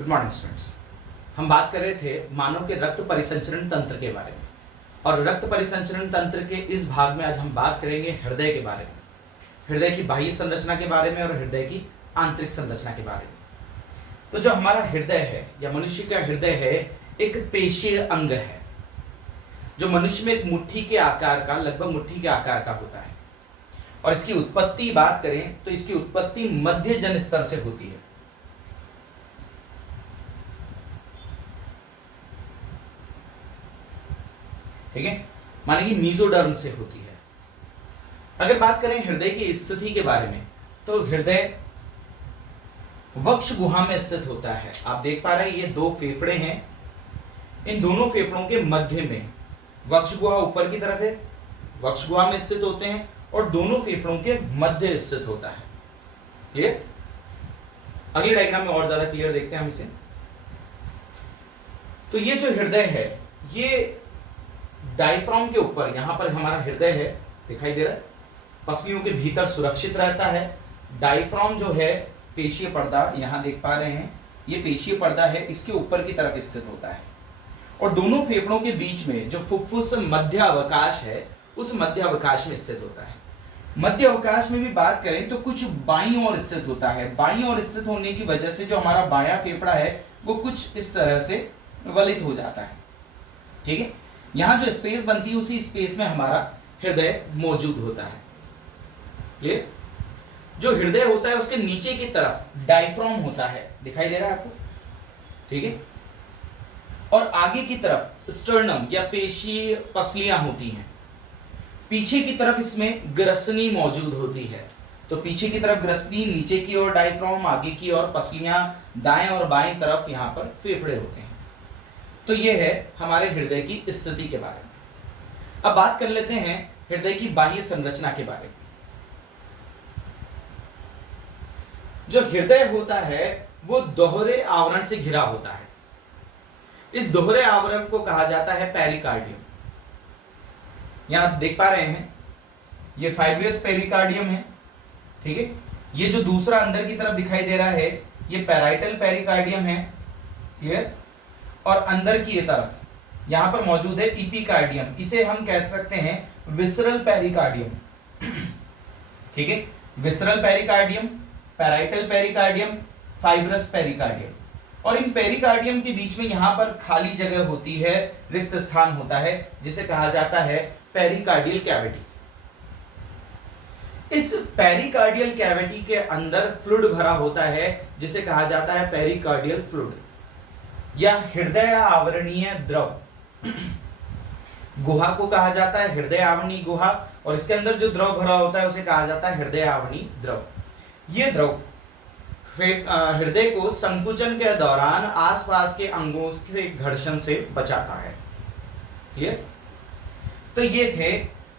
Good morning students. हम बात कर रहे थे मानव के रक्त परिसंचरण तंत्र के बारे में, और रक्त परिसंचरण तंत्र के इस भाग में आज हम बात करेंगे हृदय के बारे में, हृदय की बाह्य संरचना के बारे में और हृदय की आंतरिक संरचना के बारे में। तो जो हमारा हृदय है या मनुष्य का हृदय है, एक पेशीय अंग है जो मनुष्य में एक मुट्ठी के आकार का, लगभग मुट्ठी के आकार का होता है। और इसकी उत्पत्ति बात करें तो इसकी उत्पत्ति मध्य जन स्तर से होती है। ठीक है, माने कि मीजोडर्म से होती है। अगर बात करें हृदय की स्थिति के बारे में, तो हृदय वक्ष गुहा में स्थित होता है। आप देख पा रहे हैं ये दो फेफड़े हैं, इन दोनों फेफड़ों के मध्य में वक्ष गुहा ऊपर की तरफ है, वक्ष गुहा में स्थित होते हैं, और दोनों फेफड़ों के मध्य स्थित होता है। क्लियर? अगले डायग्राम में और ज्यादा क्लियर देखते हैं हम इसे। तो ये जो हृदय है, ये डायफ्राम के ऊपर, यहां पर हमारा हृदय है, दिखाई दे रहा है, पसलियों के भीतर सुरक्षित रहता है। डायफ्राम जो है पेशीय पर्दा, यहां देख पा रहे हैं, ये पेशीय पर्दा है, इसके ऊपर की तरफ स्थित होता है। और दोनों फेफड़ों के बीच में जो फुफ्फुस मध्य अवकाश है, उस मध्य अवकाश में स्थित होता है। मध्य अवकाश में भी बात करें तो कुछ बाईं ओर स्थित होता है। बाईं ओर स्थित होने की वजह से जो हमारा बायां फेफड़ा है वो कुछ इस तरह से वलित हो जाता है। ठीक है, यहां जो स्पेस बनती है उसी स्पेस में हमारा हृदय मौजूद होता है। क्लियर? जो हृदय होता है उसके नीचे की तरफ डायफ्राम होता है, दिखाई दे रहा है आपको? ठीक है, और आगे की तरफ स्टर्नम या पेशीय पसलियां होती हैं। पीछे की तरफ इसमें ग्रसनी मौजूद होती है। तो पीछे की तरफ ग्रसनी, नीचे की ओर डायफ्राम, आगे की ओर पसलियां, दाएं और बाएं तरफ यहां पर फेफड़े होते हैं। तो यह है हमारे हृदय की स्थिति के बारे में। अब बात कर लेते हैं हृदय की बाह्य संरचना के बारे में। जो हृदय होता है वो दोहरे आवरण से घिरा होता है। इस दोहरे आवरण को कहा जाता है पेरिकार्डियम। यहां देख पा रहे हैं ये फाइब्रियस पेरिकार्डियम है। ठीक है, ये जो दूसरा अंदर की तरफ दिखाई दे रहा है ये पैराइटल पेरिकार्डियम है। क्लियर? और अंदर की ये तरफ यहां पर मौजूद है इपिकार्डियम, इसे हम कह सकते हैं विसरल पेरिकार्डियम। ठीक है, visceral pericardium, parietal pericardium, fibrous pericardium. और इन पेरिकार्डियम के बीच में यहां पर खाली जगह होती है, रिक्त स्थान होता है, जिसे कहा जाता है पेरिकार्डियल कैविटी। इस पेरिकार्डियल कैविटी के अंदर फ्लूइड भरा होता है, जिसे कहा जाता है पेरिकार्डियल फ्लूइड या हृदय आवरणीय द्रव। गुहा को कहा जाता है हृदय आवरणीय गुहा, और इसके अंदर जो द्रव भरा होता है उसे कहा जाता है हृदय आवरणीय द्रव। यह द्रव हृदय को संकुचन के दौरान आसपास के अंगों के घर्षण से बचाता है। क्लियर? तो ये थे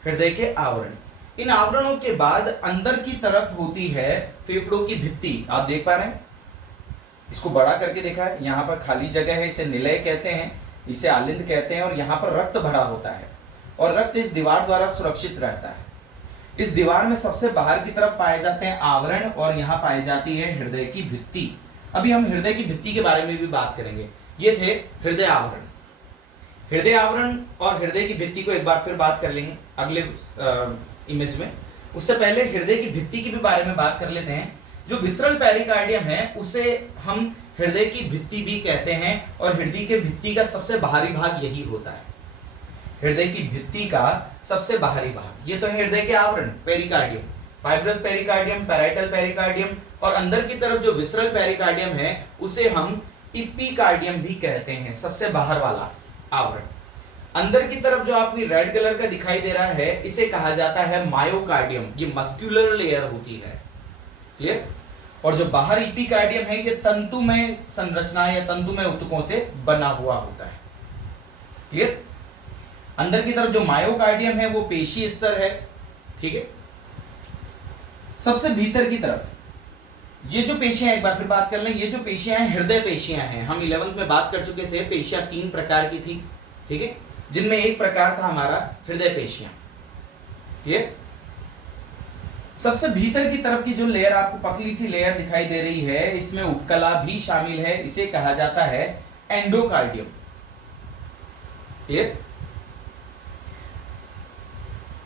हृदय के आवरण। इन आवरणों के बाद अंदर की तरफ होती है फेफड़ों की भित्ति। आप देख पा रहे हैं, इसको बड़ा करके देखा है, यहां पर खाली जगह है, इसे निलय कहते हैं, इसे आलिंद कहते हैं, और यहां पर रक्त भरा होता है, और रक्त इस दीवार द्वारा सुरक्षित रहता है। इस दीवार में सबसे बाहर की तरफ पाए जाते हैं आवरण, और यहां पाई जाती है हृदय की भित्ति। अभी हम हृदय की भित्ति के बारे में भी बात करेंगे। ये थे हृदय आवरण। हृदय आवरण और हृदय की भित्ति को एक बार फिर बात कर लेंगे अगले इमेज में। उससे पहले हृदय की भित्ति के भी बारे में बात कर लेते हैं। जो विसरल पेरिकार्डियम है उसे हम हृदय की भित्ति भी कहते हैं, और हृदय के भित्ति का सबसे बाहरी भाग यही होता है। हृदय की भित्ति का सबसे बाहरी भाग ये तो है हृदय के आवरण, pericardium, fibrous pericardium, parietal pericardium, और अंदर की तरफ जो विसरल पेरिकार्डियम है उसे हम इपिकार्डियम भी कहते हैं, सबसे बाहर वाला आवरण। अंदर की तरफ जो आपकी रेड कलर का दिखाई दे रहा है इसे कहा जाता है मायोकार्डियम, ये मस्क्यूलर लेयर होती है। क्लियर? और जो बाहर इपिकार्डियम है ये तंतुमय संरचना या तंतुमय ऊतकों से बना हुआ होता है। क्लियर? अंदर की तरफ जो मायोकार्डियम है वो पेशीय स्तर है। ठीक है, सबसे भीतर की तरफ ये जो पेशियां, एक बार फिर बात कर लें, ये जो पेशियां हैं हृदय पेशियां हैं। हम 11th में बात कर चुके थे, पेशियां 3 प्रकार की थी। ठीक है, जिनमें एक प्रकार था हमारा हृदय पेशियां। ये सबसे भीतर की तरफ की जो लेयर आपको पतली सी लेयर दिखाई दे रही है, इसमें उपकला भी शामिल है, इसे कहा जाता है एंडोकार्डियम। क्लियर?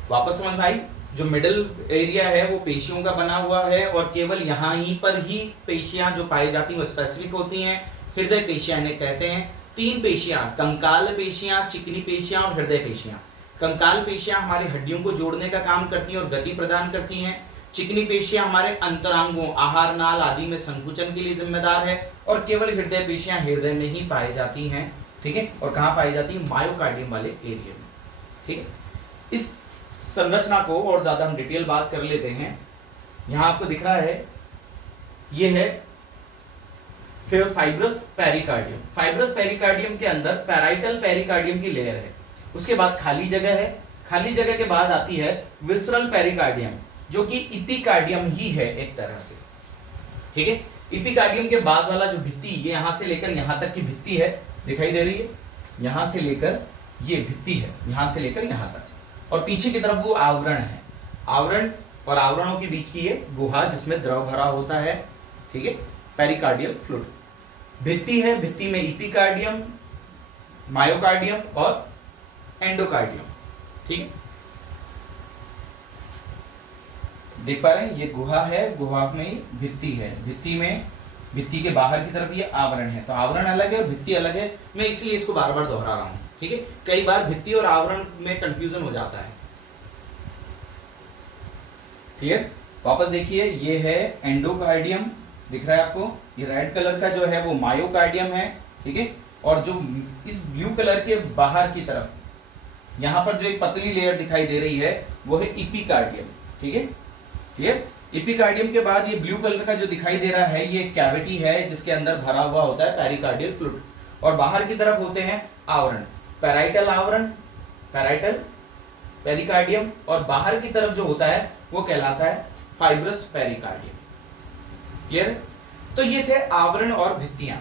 वापस समझ में आई? जो मिडल एरिया है वो पेशियों का बना हुआ है और केवल यहां ही पर ही पेशियां जो पाई जाती हैं वो स्पेसिफिक होती हैं, हृदय पेशियां इन्हें कहते हैं। 3 पेशियां, कंकाल पेशियां, चिकनी पेशियां और हृदय पेशियां। कंकाल पेशियां हमारी हड्डियों को जोड़ने का काम करती हैं और गति प्रदान करती हैं। चिकनी पेशियां हमारे अंतरांगों, आहार नाल आदि में संकुचन के लिए जिम्मेदार है और केवल हृदय पेशियां हृदय में ही पाई जाती हैं। ठीक है? और कहां पाई जाती है? मायोकार्डियम वाले एरिया में। ठीक है? इस संरचना को और ज्यादा हम डिटेल बात कर लेते हैं। यहां आपको दिख रहा है, ये है फाइब्रस पेरिकार्डियम। फाइब्रस पेरिकार्डियम के अंदर पैराइटल पेरिकार्डियम की लेयर है, उसके बाद खाली जगह है, खाली जगह के बाद आती है विसरल पेरिकार्डियम जो कि इपिकार्डियम ही है एक तरह से। ठीक है? इपिकार्डियम के बाद वाला जो भित्ति, ये यहां से लेकर यहां तक की भित्ति है, दिखाई दे रही है, यहां से लेकर ये भित्ति है, यहां से लेकर यहां तक, और पीछे की तरफ वो आवरण है। आवरण और आवरणों के बीच की ये गुहा जिसमें द्रव भरा होता है। ठीक है? Pericardial fluid. भित्ति है, भित्ति में इपिकार्डियम, मायोकार्डियम और एंडोकार्डियम। ठीक है? देख पा रहे हैं, ये गुहा है, गुहा में भित्ति है, भित्ति में, भित्ति के बाहर की तरफ ये आवरण है। तो आवरण अलग है और भित्ति अलग है, मैं इसलिए इसको बार बार दोहरा रहा हूं। ठीक है? कई बार भित्ति और आवरण में कंफ्यूजन हो जाता है। क्लियर? वापस देखिए, ये है एंडोकार्डियम, दिख रहा है आपको, ये रेड कलर का जो है वो मायोकार्डियम है। ठीक है? और जो इस ब्लू कलर के बाहर की तरफ यहां पर जो एक पतली लेयर दिखाई दे रही है वो है इपिकार्डियम। ठीक है? क्लियर? इपिकार्डियम के बाद ये ब्लू कलर का जो दिखाई दे रहा है ये कैविटी है जिसके अंदर भरा हुआ होता है पेरिकार्डियल फ्लूइड, और बाहर की तरफ होते हैं आवरण, पैराइटल आवरण, पैराइटल पेरिकार्डियम, और बाहर की तरफ जो होता है वो कहलाता है फाइब्रस पेरिकार्डियम। क्लियर? तो ये थे आवरण और भित्तियां।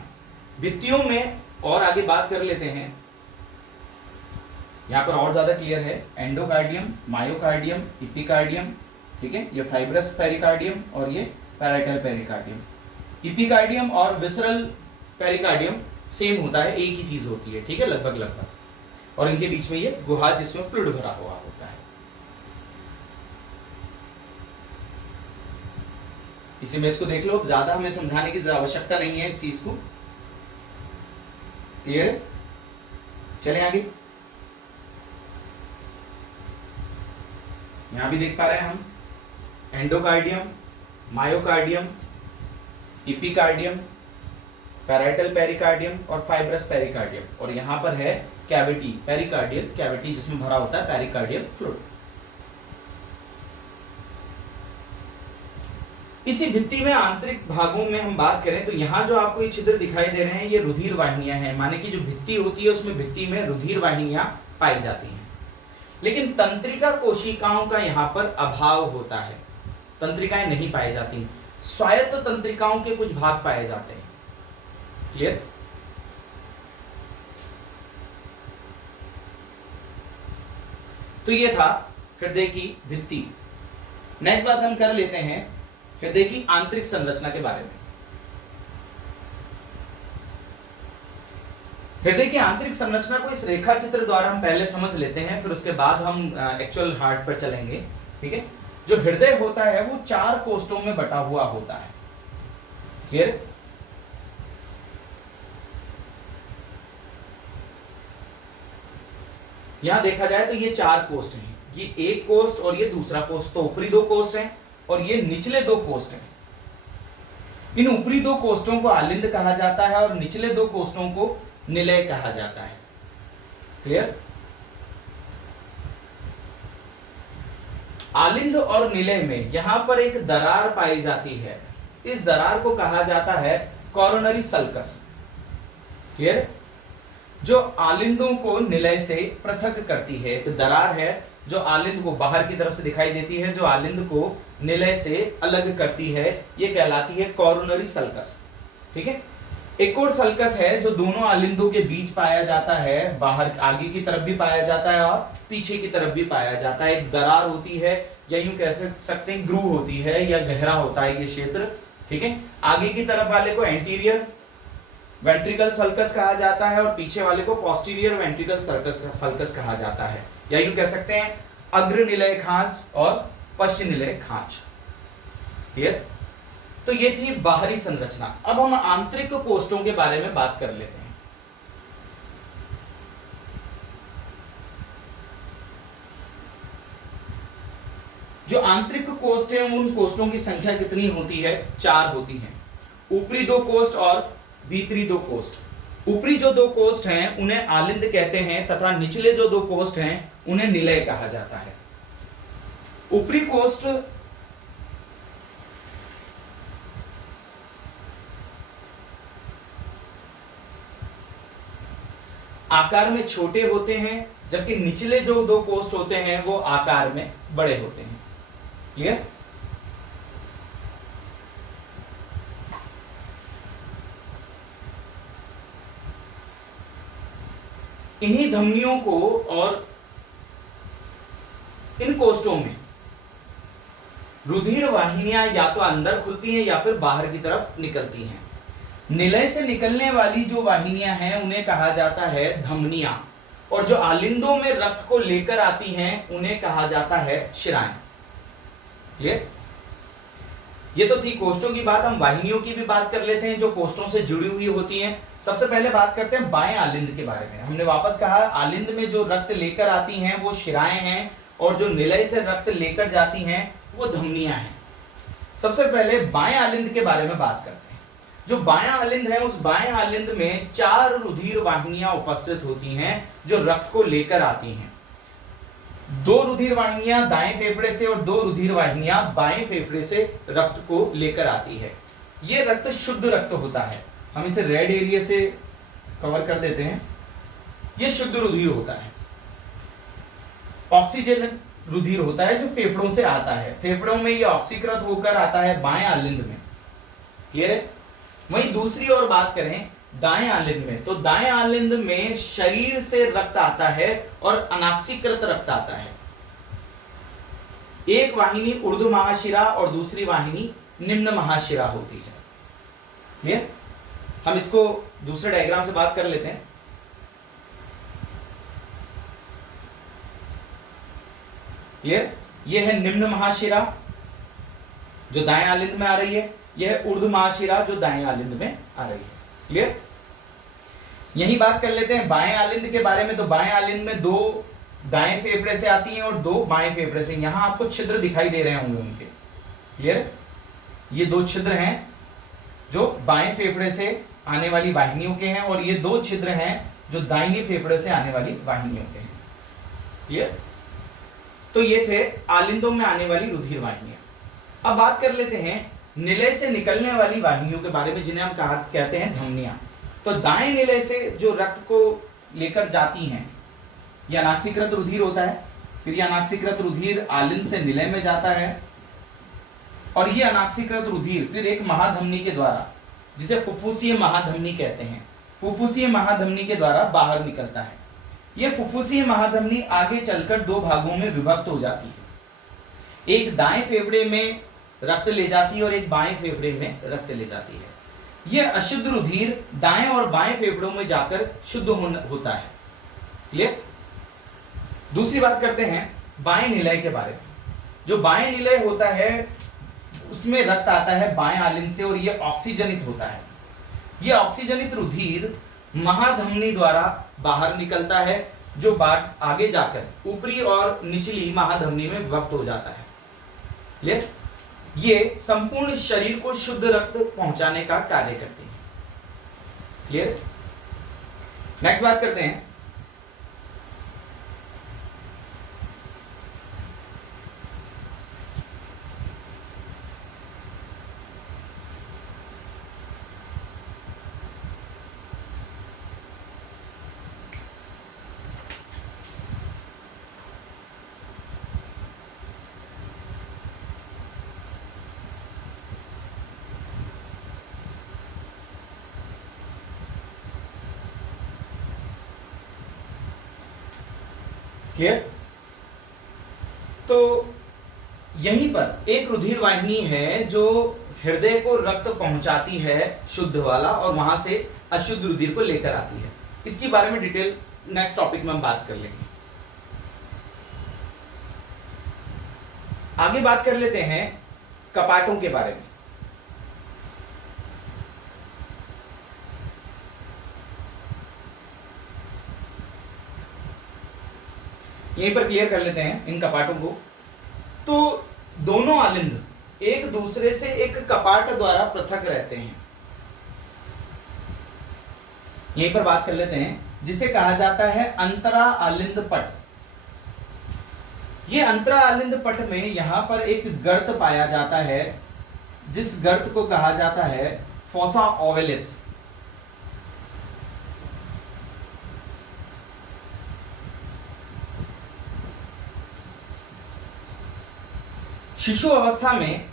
भित्तियों में और आगे बात कर लेते हैं, यहां पर और ज्यादा क्लियर है। एंडोकार्डियम, मायोकार्डियम, इपिकार्डियम, ठीक है, ये फाइब्रस पेरिकार्डियम और ये पैराइटल पेरिकार्डियम। इपिकार्डियम और विसरल पेरिकार्डियम सेम होता है, एक ही चीज होती है। ठीक है? लगभग लगभग, और इनके बीच में ये गुहा जिसमें फ्लूइड भरा हुआ होता है। इसी में इसको देख लो, ज्यादा हमें समझाने की आवश्यकता नहीं है इस चीज को। क्लियर है? चलें आगे। यहां भी देख पा रहे हैं हम एंडोकार्डियम, मायोकार्डियम, इपिकार्डियम, पैराइटल पेरिकार्डियम और फाइब्रस पेरिकार्डियम, और यहां पर है कैविटी, पेरिकार्डियल कैविटी जिसमें भरा होता है पेरिकार्डियल फ्लूइड। इसी भित्ति में आंतरिक भागों में हम बात करें तो यहां जो आपको ये छिद्र दिखाई दे रहे हैं ये रुधिर वाहिनियां हैं, माने कि जो भित्ति होती है उसमें भित्ति में रुधिर वाहिनियां पाई जाती हैं। लेकिन तंत्रिका कोशिकाओं का यहां पर अभाव होता है, तंत्रिकाएं नहीं पाई जाती, स्वायत्त तंत्रिकाओं के कुछ भाग पाए जाते हैं। क्लियर? तो ये था हृदय की भित्ति। नेक्स्ट बात हम कर लेते हैं हृदय की आंतरिक संरचना के बारे में। हृदय की आंतरिक संरचना को इस रेखा चित्र द्वारा हम पहले समझ लेते हैं, फिर उसके बाद हम एक्चुअल हार्ट पर चलेंगे। ठीक है? जो हृदय होता है वो 4 कोष्ठों में बटा हुआ होता है। क्लियर? यहां देखा जाए तो ये 4 कोष्ठ हैं, ये एक कोष्ठ और ये दूसरा कोष्ठ, तो ऊपरी 2 कोष्ठ हैं और ये निचले 2 कोष्ठ हैं। इन ऊपरी 2 कोष्ठों को आलिंद कहा जाता है और निचले 2 कोष्ठों को निलय कहा जाता है। क्लियर? आलिंद और निलय में यहां पर एक दरार पाई जाती है, इस दरार को कहा जाता है कोरोनरी सल्कस। क्लियर? जो आलिंदों को निलय से पृथक करती है, एक दरार है जो आलिंद को बाहर की तरफ से दिखाई देती है, जो आलिंद को निलय से अलग करती है, ये कहलाती है कोरोनरी सल्कस। ठीक है? एक और सल्कस है जो दोनों आलिंदों के बीच पाया जाता है, बाहर आगे की तरफ भी पाया जाता है और पीछे की तरफ भी पाया जाता है। एक दरार होती है या यूं कह सकते हैं ग्रूव होती है या गहरा होता है ये क्षेत्र, ठीक है। आगे की तरफ वाले को एंटीरियर वेंट्रिकल सल्कस कहा जाता है और पीछे वाले को पोस्टीरियर वेंट्रिकल सल्कस कहा जाता है, या यूं कह सकते हैं अग्रनिलय खांच और पश्चनिलय खांच। क्लियर? तो ये थी बाहरी संरचना। अब हम आंतरिक कोष्ठों के बारे में बात कर लेते हैं। जो आंतरिक कोष्ठ है उन कोष्ठों की संख्या कितनी होती है? 4 होती है। ऊपरी 2 कोष्ठ और भीतरी 2 कोष्ठ। ऊपरी जो 2 कोष्ठ हैं उन्हें आलिंद कहते हैं तथा निचले जो 2 कोष्ठ हैं उन्हें निलय कहा जाता है। ऊपरी कोष्ठ आकार में छोटे होते हैं, जबकि निचले जो 2 कोष्ठ होते हैं वो आकार में बड़े होते हैं। क्लियर? इन्हीं धमनियों को और इन कोष्ठों में रुधिर वाहिनियां या तो अंदर खुलती हैं या फिर बाहर की तरफ निकलती हैं। निलय से निकलने वाली जो वाहिनियां हैं उन्हें कहा जाता है धमनियां, और जो आलिंदों में रक्त को लेकर आती हैं उन्हें कहा जाता है शिराएं। ये तो थी कोष्ठों की बात। हम वाहिनियों की भी बात कर लेते हैं जो कोष्ठों से जुड़ी हुई होती हैं। सबसे पहले बात करते हैं बाएं आलिंद के बारे में। हमने वापस कहा आलिंद में जो रक्त लेकर आती हैं वो शिराएं हैं, और जो निलय से रक्त लेकर जाती हैं वो धमनियां हैं। सबसे पहले बाएं आलिंद के बारे में बात करते हैं। जो बायां आलिंद है उस बाएं आलिंद में 4 रुधिर वाहिनियां उपस्थित होती हैं जो रक्त को लेकर आती हैं। 2 रुधिर वाहिनियां दाएं फेफड़े से और 2 रुधिर वाहिनियां बाएं फेफड़े से रक्त को लेकर आती है। यह रक्त शुद्ध रक्त होता है। हम इसे रेड एरिया से कवर कर देते हैं। यह शुद्ध रुधिर होता है। ऑक्सीजन रुधिर होता है जो फेफड़ों से आता है। फेफड़ों में यह ऑक्सीकृत होकर आता है बाएं आलिंद में। क्लियर है? वहीं दूसरी ओर बात करें दाएं आलिंद में, तो दाएं आलिंद में शरीर से रक्त आता है और अनाक्सीकृत रक्त आता है। एक वाहिनी ऊर्ध्व महाशिरा और दूसरी वाहिनी निम्न महाशिरा होती है। क्लियर? हम इसको दूसरे डायग्राम से बात कर लेते हैं। क्लियर? यह है निम्न महाशिरा जो दाएं आलिंद में आ रही है, यह है ऊर्ध्व महाशिरा जो दाएं आलिंद में आ रही है। क्लियर? यही बात कर लेते हैं बाएं आलिंद के बारे में। तो बाएं आलिंद में 2 दाएं फेफड़े से आती हैं और 2 बाएं फेफड़े से। यहां आपको छिद्र दिखाई दे रहे होंगे उनके। क्लियर? ये 2 छिद्र हैं जो बाएं फेफड़े से आने वाली वाहिनियों के हैं, और ये 2 छिद्र हैं जो दाहिने फेफड़े से आने वाली वाहिनियों के हैं। क्लियर? तो ये थे आलिंदों में आने वाली रुधिर वाहिनियां। अब बात कर लेते हैं निलय से निकलने वाली वाहिनियों के बारे में, जिन्हें हम कहते हैं धमनियां। तो दाएं निलय से जो रक्त को लेकर जाती हैं, यह अनाक्सीकृत रुधिर होता है। फिर यह अनाक्सीकृत रुधिर आलिंद से निलय में जाता है, और यह अनाक्सीकृत रुधिर फिर एक महाधमनी के द्वारा, जिसे फुफ्फुसीय महाधमनी कहते हैं, फुफ्फुसीय महाधमनी के द्वारा बाहर निकलता है। यह फुफ्फुसीय महाधमनी आगे चलकर 2 भागों में विभक्त हो जाती है। एक दाएं फेफड़े में रक्त ले जाती है और एक बाएं फेफड़े में रक्त ले जाती है। यह अशुद्ध रुधिर दाएं और बाएं फेफड़ों में जाकर शुद्ध होता है। क्लियर? दूसरी बात करते हैं बाएं निलय के बारे में। जो बाएं निलय होता है उसमें रक्त आता है बाएं आलिंद से, और यह ऑक्सीजनित होता है। यह ऑक्सीजनित रुधिर महाधमनी द्वारा बाहर निकलता है, जो बात आगे जाकर ऊपरी और निचली महाधमनी में विभक्त हो जाता है। क्लियर? ये संपूर्ण शरीर को शुद्ध रक्त पहुंचाने का कार्य करते हैं। क्लियर? नेक्स्ट बात करते हैं क्लियर? तो यहीं पर एक रुधिर वाहिनी है जो हृदय को रक्त पहुंचाती है शुद्ध वाला, और वहां से अशुद्ध रुधिर को लेकर आती है। इसके बारे में डिटेल नेक्स्ट टॉपिक में हम बात कर लेंगे। आगे बात कर लेते हैं कपाटों के बारे में। यहीं पर क्लियर कर लेते हैं इन कपाटों को। तो दोनों आलिंद एक दूसरे से एक कपाट द्वारा पृथक रहते हैं। यहीं पर बात कर लेते हैं जिसे कहा जाता है अंतरा आलिंद पट। ये अंतरा आलिंद पट में यहां पर एक गर्त पाया जाता है, जिस गर्त को कहा जाता है फोसा ओवेलिस। शिशु अवस्था में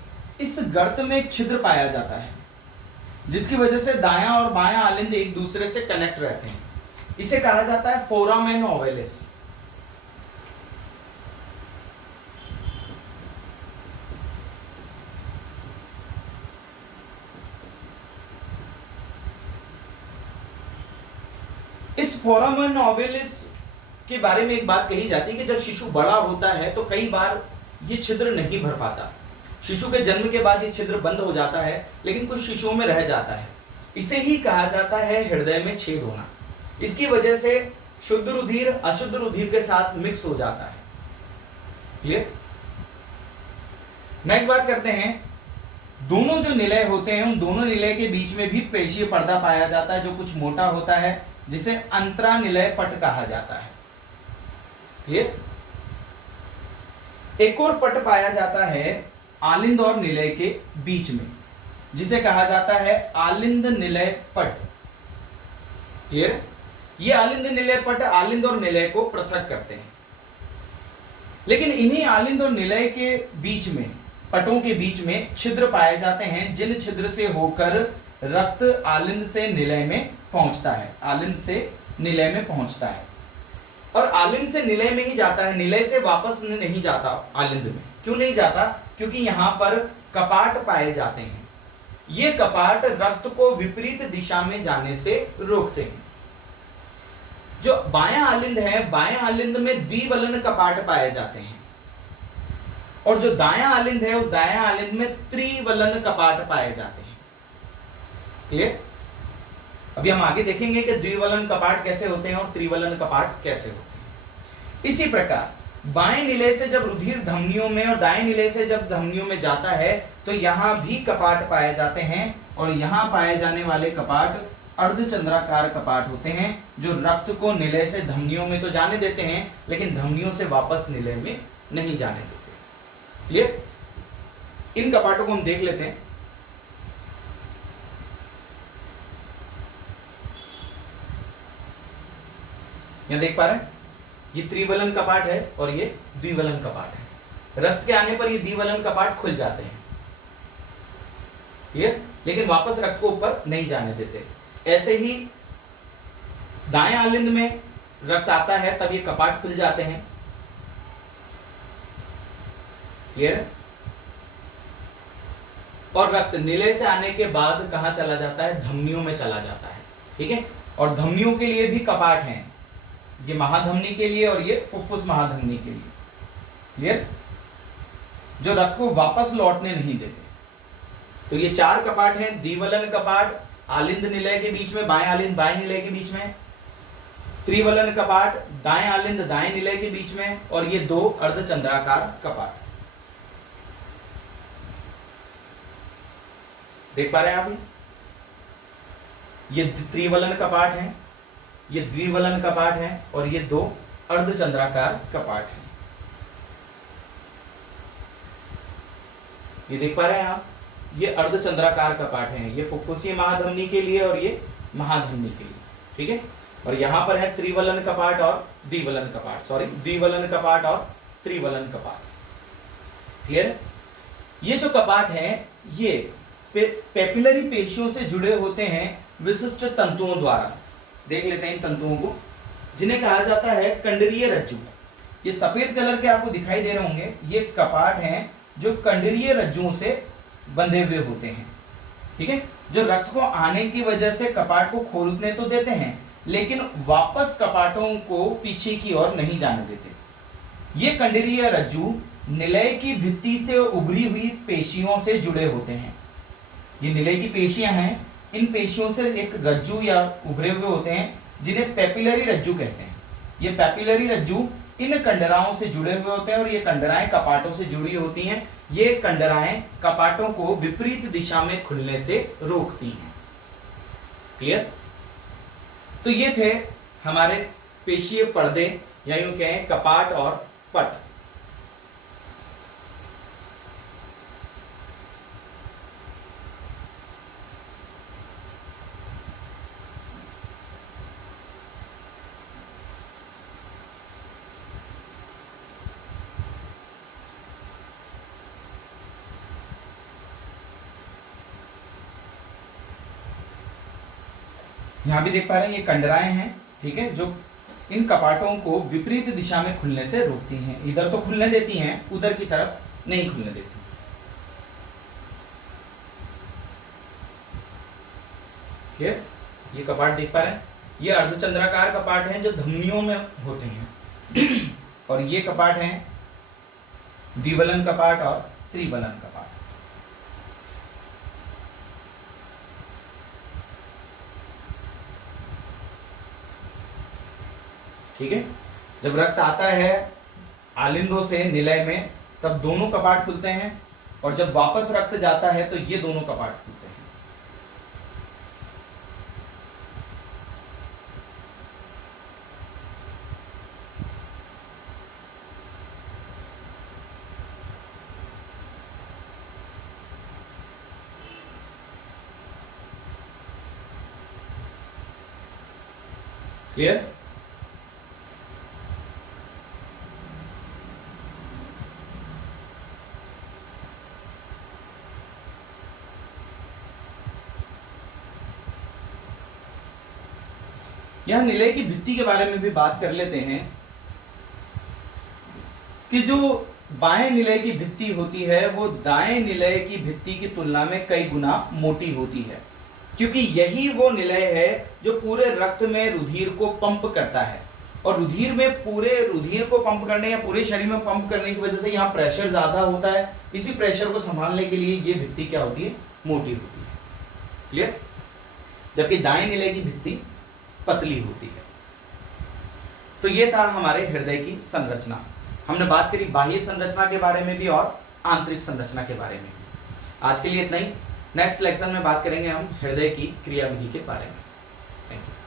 इस गर्त में एक छिद्र पाया जाता है, जिसकी वजह से दायां और बायां आलिंद एक दूसरे से कनेक्ट रहते हैं। इसे कहा जाता है फोरामेन ओवेलिस। इस फोरामेन ओवेलिस के बारे में एक बात कही जाती है कि जब शिशु बड़ा होता है तो कई बार ये छिद्र नहीं भर पाता। शिशु के जन्म के बाद ये छिद्र बंद हो जाता है, लेकिन कुछ शिशुओं में रह जाता है। इसे ही कहा जाता है हृदय में छेद होना। इसकी वजह से शुद्ध रुधिर अशुद्ध रुधिर के साथ मिक्स हो जाता है। क्लियर? नेक्स्ट बात करते हैं, दोनों जो निलय होते हैं उन दोनों निलय के बीच में भी पेशीय पर्दा पाया जाता है जो कुछ मोटा होता है, जिसे अंतरा निलय पट कहा जाता है। क्लियर? एक और पट पाया जाता है आलिंद और निलय के बीच में, जिसे कहा जाता है आलिंद निलय पट। क्लियर? ये आलिंद निलय पट आलिंद और निलय को पृथक करते हैं। लेकिन इन्हीं आलिंद और निलय के बीच में, पटों के बीच में छिद्र पाए जाते हैं, जिन छिद्र से होकर रक्त आलिंद से निलय में पहुंचता है। आलिंद से निलय में पहुंचता है और आलिंद से निलय में ही जाता है, निलय से वापस नहीं जाता आलिंद में। क्यों नहीं जाता? क्योंकि यहां पर कपाट पाए जाते हैं। ये कपाट रक्त को विपरीत दिशा में जाने से रोकते हैं। जो बायां आलिंद है, बायां आलिंद में द्विवलन कपाट पाए जाते हैं, और जो दायां आलिंद है, उस दायां आलिंद में त्रिवलन कपाट पाए जाते हैं। क्लियर? अभी हम आगे देखेंगे कि द्विवलन कपाट कैसे होते हैं और त्रिवलन कपाट कैसे होते हैं। इसी प्रकार बाएं निलय से जब रुधिर धमनियों में और दाएं निलय से जब धमनियों में जाता है तो यहां भी कपाट पाए जाते हैं, और यहां पाए जाने वाले कपाट अर्धचंद्राकार कपाट होते हैं, जो रक्त को निलय से धमनियों में तो जाने देते हैं, लेकिन धमनियों से वापस निलय में नहीं जाने देते। क्लियर? इन कपाटों को हम देख लेते हैं। यहां देख पा रहे हैं, ये त्रिवलन कपाट है और ये द्विवलन कपाट है। रक्त के आने पर ये द्विवलन कपाट खुल जाते हैं, ये लेकिन वापस रक्त को ऊपर नहीं जाने देते। ऐसे ही दाएं आलिंद में रक्त आता है तब ये कपाट खुल जाते हैं। क्लियर है? और रक्त निलय से आने के बाद कहां चला जाता है? धमनियों में चला जाता है। ठीक है? और धमनियों के लिए भी कपाट हैं, ये महाधमनी के लिए और ये फुफ्फुस महाधमनी के लिए। क्लियर? जो रक्त को वापस लौटने नहीं देते। तो ये चार कपाट हैं। द्विवलन कपाट आलिंद निलय के बीच में, बाएं आलिंद बाएं निलय के बीच में, त्रिवलन कपाट दाएं आलिंद दाएं निलय के बीच में, और ये दो अर्धचंद्राकार कपाट। देख पा रहे हैं आप? ये त्रिवलन कपाट है, ये द्विवलन कपाट है, और ये दो अर्धचंद्राकार कपाट है। ये देख पा रहे हैं आप? ये अर्धचंद्राकार कपाट हैं, ये फुफ्फुसीय महाधमनी के लिए और ये महाधमनी के लिए। ठीक है? और यहां पर है त्रिवलन कपाट और द्विवलन कपाट, सॉरी द्विवलन कपाट और त्रिवलन कपाट। क्लियर? ये जो कपाट है ये पेपिलरी पेशियों से जुड़े होते हैं विशिष्ट तंतुओं द्वारा। देख लेते हैं इन तंतुओं को, जिन्हें कहा जाता है कंडरीय रज्जु। ये सफेद कलर के आपको दिखाई दे रहे होंगे, ये कपाट हैं जो कंडरीय रज्जुओं से बंधे हुए होते हैं, ठीक है, जो रक्त को आने की वजह से कपाट को खोलने तो देते हैं लेकिन वापस कपाटों को पीछे की ओर नहीं जाने देते। ये कंडरीय रज्जु निलय की भित्ति से उभरी हुई पेशियों से जुड़े होते हैं। ये निलय की पेशियां हैं, इन पेशियों से एक रज्जु या उभरे हुए होते हैं जिन्हें पेपिलरी रज्जु कहते हैं। ये पेपिलरी रज्जु इन कंडराओं से जुड़े हुए होते हैं और ये कंडराएं कपाटों से जुड़ी होती हैं। ये कंडराएं कपाटों को विपरीत दिशा में खुलने से रोकती हैं। क्लियर? तो ये थे हमारे पेशीय पर्दे या यूं कहें कपाट और पट। यहां भी देख पा रहे हैं ये कंडराएं हैं, ठीक है, जो इन कपाटों को विपरीत दिशा में खुलने से रोकती हैं। इधर तो खुलने देती हैं, उधर की तरफ नहीं खुलने देती। क्लियर? ये कपाट देख पा रहे हैं, ये अर्धचंद्राकार कपाट हैं जो धमनियों में होते हैं और ये कपाट हैं द्विवलन कपाट और त्रिवलन कपाट। ठीक है, जब रक्त आता है आलिंदों से निलय में तब दोनों कपाट खुलते हैं और जब वापस रक्त जाता है तो ये दोनों कपाट खुलते हैं। क्लियर? यहां निलय की भित्ति के बारे में भी बात कर लेते हैं कि जो बाएं निलय की भित्ति होती है वो दाएं निलय की भित्ति की तुलना में कई गुना मोटी होती है, क्योंकि यही वो निलय है जो पूरे रक्त में रुधिर को पंप करता है और रुधिर में पूरे रुधिर को पंप करने या पूरे शरीर में पंप करने की वजह से यहाँ प्रेशर ज्यादा होता है। इसी प्रेशर को संभालने के लिए ये भित्ति क्या होती है? मोटी होती है। क्लियर? जबकि दाएं निलय की भित्ति पतली होती है। तो ये था हमारे हृदय की संरचना। हमने बात करी बाह्य संरचना के बारे में भी और आंतरिक संरचना के बारे में भी। आज के लिए इतना ही। नेक्स्ट लेक्चर में बात करेंगे हम हृदय की क्रियाविधि के बारे में। Thank you.